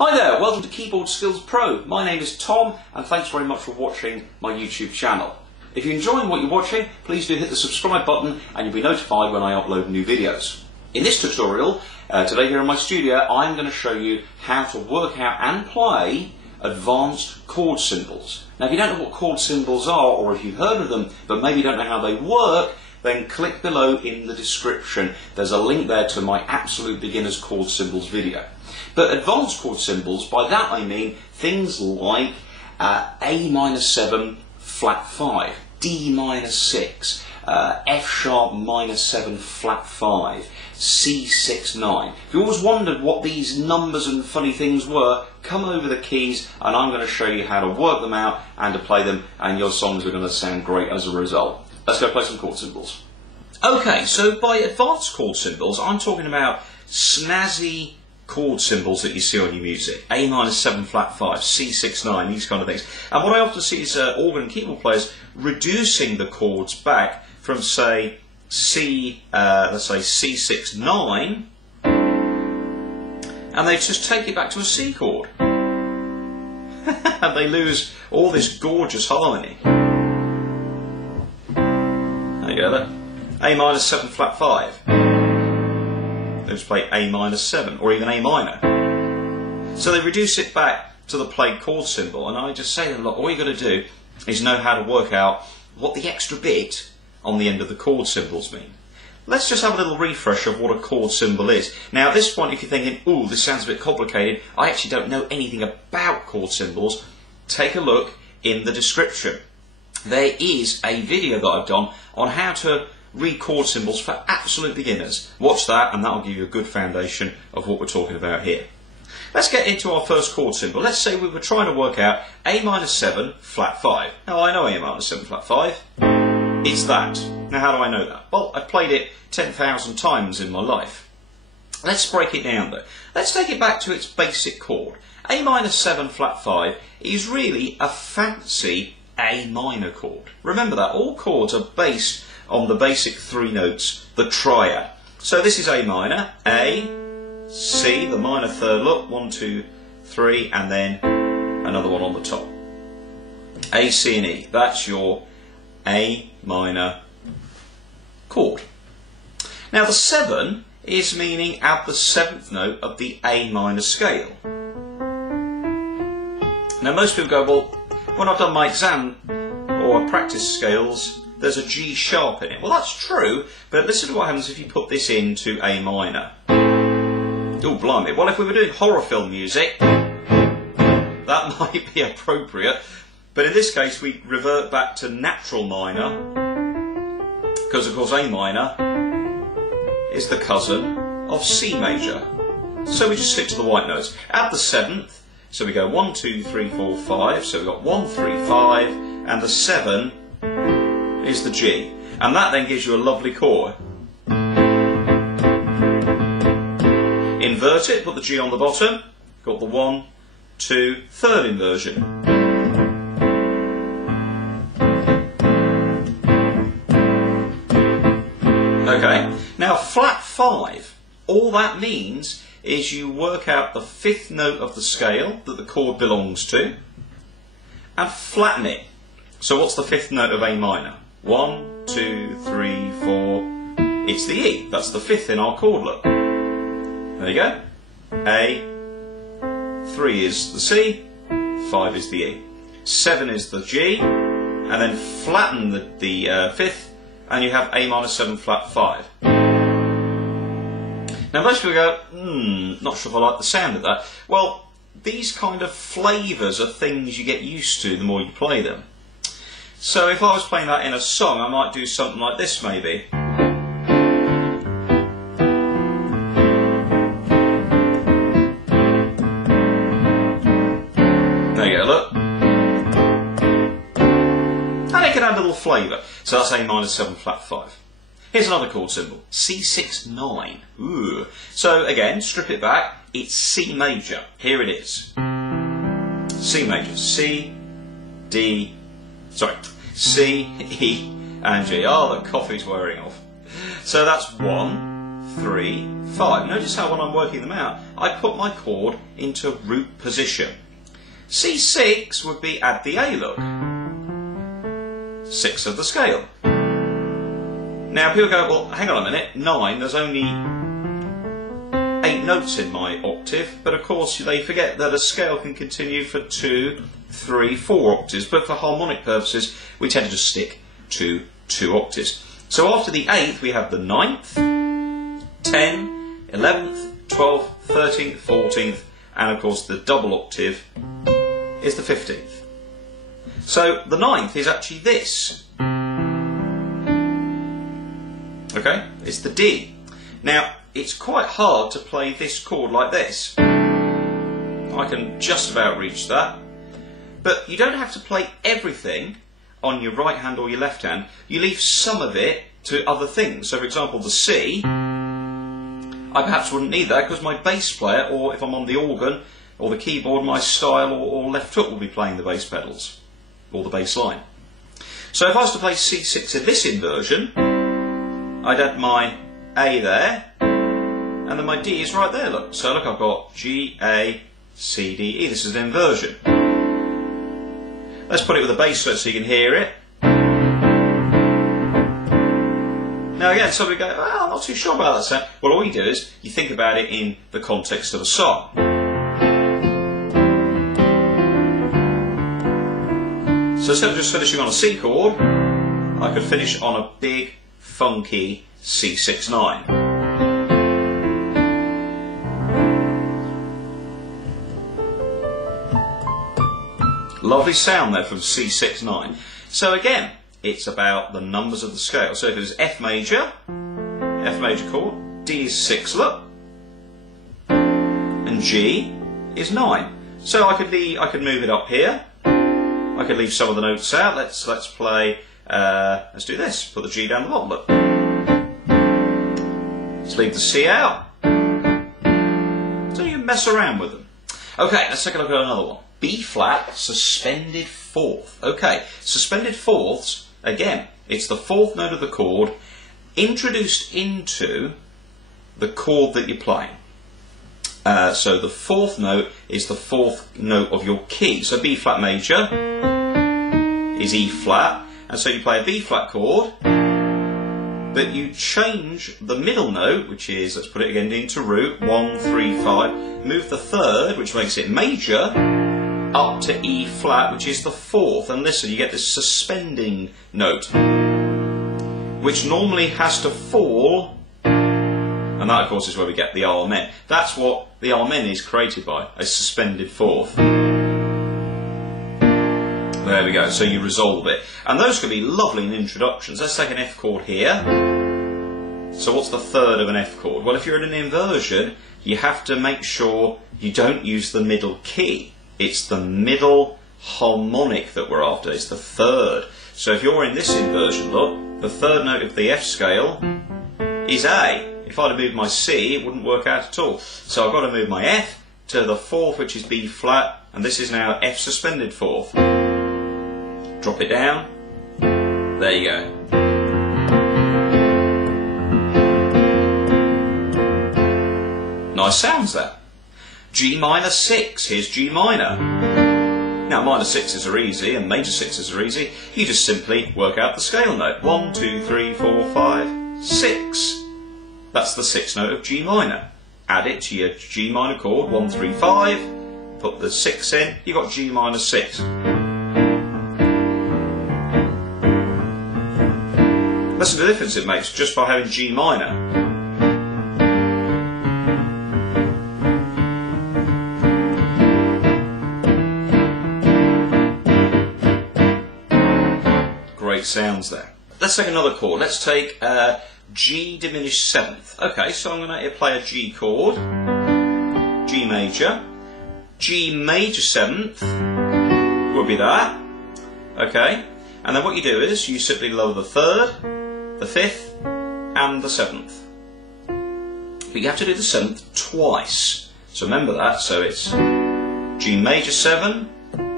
Hi there, welcome to Keyboard Skills Pro. My name is Tom and thanks very much for watching my YouTube channel. If you're enjoying what you're watching, please do hit the subscribe button and you'll be notified when I upload new videos. In this tutorial, today here in my studio, I'm going to show you how to work out and play advanced chord symbols. Now if you don't know what chord symbols are, or if you've heard of them but maybe don't know how they work, then click below in the description. There's a link there to my Absolute Beginners Chord Symbols video. But advanced chord symbols, by that I mean things like A minor 7 flat 5, D minor 6, F sharp minor 7 flat 5, C6 9. If you always wondered what these numbers and funny things were, come over the keys and I'm going to show you how to work them out and to play them, and your songs are going to sound great as a result. Let's go play some chord symbols. Okay, so by advanced chord symbols, I'm talking about snazzy chord symbols that you see on your music. A minor 7 flat 5, C6 9, these kind of things. And what I often see is organ and keyboard players reducing the chords back from, say, let's say C6 9, and they just take it back to a C chord. And they lose all this gorgeous harmony. There you go, that. A minor 7 flat 5. Let's play A minor 7, or even A minor. So they reduce it back to the played chord symbol, and I just say to them, look, all you've got to do is know how to work out what the extra bit on the end of the chord symbols mean. Let's just have a little refresh of what a chord symbol is. Now at this point, if you're thinking, ooh, this sounds a bit complicated, I actually don't know anything about chord symbols, take a look in the description. There is a video that I've done on how to read chord symbols for absolute beginners. Watch that and that'll give you a good foundation of what we're talking about here. Let's get into our first chord symbol. Let's say we were trying to work out A minor 7 flat 5. Now I know A minor 7 flat 5. It's that. Now how do I know that? Well, I've played it 10,000 times in my life. Let's break it down though. Let's take it back to its basic chord. A minor 7 flat 5 is really a fancy A minor chord. Remember that, all chords are based on the basic three notes, the triad. So this is A minor, A, C, the minor third, look, 1, 2, 3, and then another one on the top. A, C and E, that's your A minor chord. Now the 7 is meaning at the 7th note of the A minor scale. Now most people go, well, when I've done my exam or practice scales, there's a G sharp in it. Well, that's true, but listen to what happens if you put this into A minor. Oh, blimey. Well, if we were doing horror film music, that might be appropriate. But in this case, we revert back to natural minor, because, of course, A minor is the cousin of C major. So we just stick to the white notes. Add the 7th, so we go 1, 2, 3, 4, 5. So we've got 1, 3, 5, and the 7 is the G, and that then gives you a lovely chord. Invert it, put the G on the bottom, got the 1, 2, third inversion. Okay, now flat 5, all that means is you work out the 5th note of the scale that the chord belongs to and flatten it. So what's the 5th note of A minor? 1, 2, 3, 4, it's the E. That's the 5th in our chord look. There you go. A, 3 is the C, 5 is the E. 7 is the G, and then flatten the 5th, and you have A minor 7 flat 5. Now most people go, not sure if I like the sound of that. Well, these kind of flavours are things you get used to the more you play them. So if I was playing that in a song, I might do something like this maybe. There you go, look. And it can add a little flavour. So that's A minor 7 flat 5. Here's another chord symbol, C6 9. Ooh. So again, strip it back, it's C major. Here it is. C major, C, D, sorry, C, E and G. Oh, the coffee's wearing off. So that's 1, 3, 5. Notice how when I'm working them out, I put my chord into root position. C6 would be add the A, look. 6 of the scale. Now people go, well, hang on a minute, 9, there's only 8 notes in my octave, but of course they forget that a scale can continue for 2, 3, 4 octaves, but for harmonic purposes we tend to just stick to 2 octaves. So after the 8th we have the 9th, 10, 11th, 12th, 13th, 14th, and of course the double octave is the 15th. So the 9th is actually this. Okay, it's the D. Now, it's quite hard to play this chord like this. I can just about reach that. But you don't have to play everything on your right hand or your left hand. You leave some of it to other things. So, for example, the C, I perhaps wouldn't need that because my bass player, or if I'm on the organ or the keyboard, my style or left foot will be playing the bass pedals or the bass line. So if I was to play C6 in this inversion, I'd add my A there, and then my D is right there, look. So look, I've got G, A, C, D, E. This is an inversion. Let's put it with a bass so you can hear it. Now again, somebody go, well, I'm not too sure about that sound. Well, all you do is you think about it in the context of a song. So instead of just finishing on a C chord, I could finish on a big, funky C6-9. Lovely sound there from C6-9. So again, it's about the numbers of the scale. So if it was F major chord, D is 6, look, and G is 9. So I could move it up here. I could leave some of the notes out. Let's play. Let's do this. Put the G down the bottom. Look. Let's leave the C out. So you can mess around with them. Okay, let's take a look at another one. B flat suspended fourth. Okay, suspended fourths. Again, it's the fourth note of the chord introduced into the chord that you're playing. So the fourth note is the fourth note of your key. So B flat major is E flat, and so you play a B flat chord, but you change the middle note, which is, let's put it again into root, 1, 3, 5, move the third, which makes it major, up to E flat, which is the fourth, and listen, you get this suspending note, which normally has to fall. And that, of course, is where we get the amen. That's what the amen is created by, a suspended fourth. There we go, so you resolve it. And those can be lovely in introductions. Let's take an F chord here. So what's the third of an F chord? Well, if you're in an inversion, you have to make sure you don't use the middle key. It's the middle harmonic that we're after. It's the third. So if you're in this inversion, look, the third note of the F scale is A. If I'd have moved my C, it wouldn't work out at all. So I've got to move my F to the fourth, which is B flat, and this is now F suspended fourth. Drop it down. There you go. Nice sounds there. G minor 6. Here's G minor. Now minor 6s are easy and major 6s are easy. You just simply work out the scale note. 1, 2, 3, 4, 5, 6. That's the sixth note of G minor. Add it to your G minor chord, 1, 3, 5. Put the 6 in, you got G minor 6. Listen to the difference it makes just by having G minor. Great sounds there. Let's take another chord. Let's take G diminished 7th. Okay, so I'm going to play a G chord, G major, G major 7th would be that. Okay, and then what you do is you simply lower the 3rd, the 5th, and the 7th. But you have to do the 7th twice. So remember that. So it's G major 7,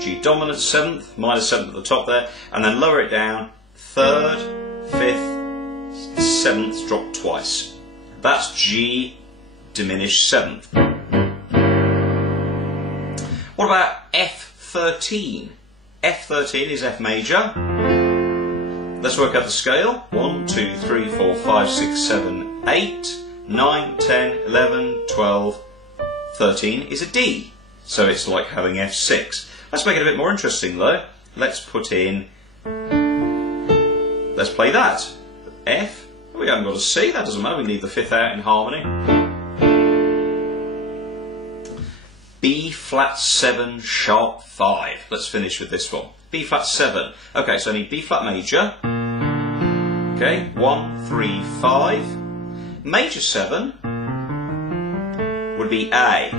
G dominant 7th, minor 7th at the top there, and then lower it down, 3rd, 5th, 7th, drop twice. That's G diminished 7th. What about F13? F13 is F major. Let's work out the scale. 1, 2, 3, 4, 5, 6, 7, 8, 9, 10, 11, 12, 13 is a D. So it's like having F6. Let's make it a bit more interesting though. Let's put in, let's play that. F, we haven't got a C, that doesn't matter, we leave the 5th out in harmony. B flat 7 sharp 5. Let's finish with this one. B flat 7. Okay, so I need B flat major. Okay, 1, 3, 5. Major 7 would be A.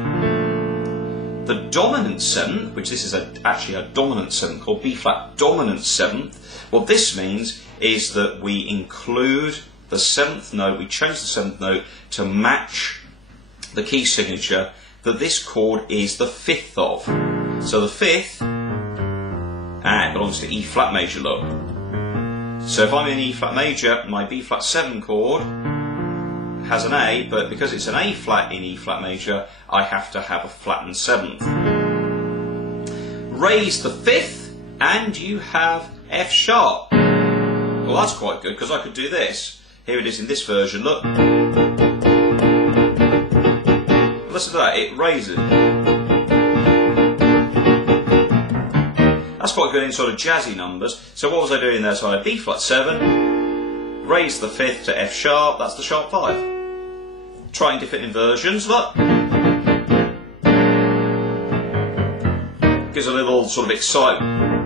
The dominant 7th, which this is actually a dominant 7th called B flat dominant 7th, what this means is that we include the 7th note, we change the 7th note to match the key signature that this chord is the 5th of. So the 5th belongs to E flat major, look. So if I'm in E flat major, my B flat 7 chord has an A, but because it's an A flat in E flat major, I have to have a flattened 7th. Raise the 5th and you have F sharp. Well, that's quite good because I could do this. Here it is in this version, look. Listen to that, it raises. That's quite good in sort of jazzy numbers. So what was I doing there? So I had B flat 7, raise the 5th to F sharp, that's the sharp 5. Trying different inversions, look. Gives a little sort of excitement.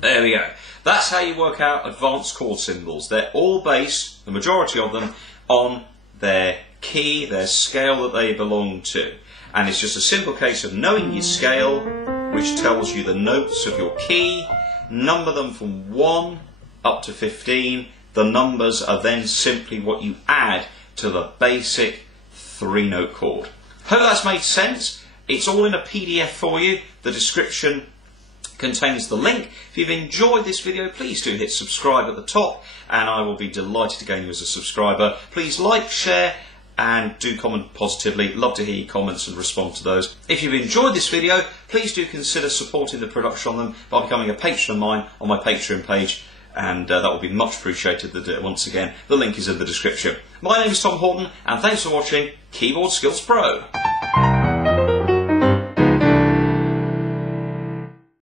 There we go. That's how you work out advanced chord symbols. They're all based, the majority of them, on their key, their scale that they belong to. And it's just a simple case of knowing your scale, which tells you the notes of your key, number them from 1 up to 15. The numbers are then simply what you add to the basic 3-note chord. Hope that's made sense. It's all in a PDF for you. The description contains the link. If you've enjoyed this video, please do hit subscribe at the top and I will be delighted to gain you as a subscriber. Please like, share and do comment positively. Love to hear your comments and respond to those. If you've enjoyed this video, please do consider supporting the production on them by becoming a patron of mine on my Patreon page, and that will be much appreciated. Once again, the link is in the description. My name is Tom Horton and thanks for watching Keyboard Skills Pro.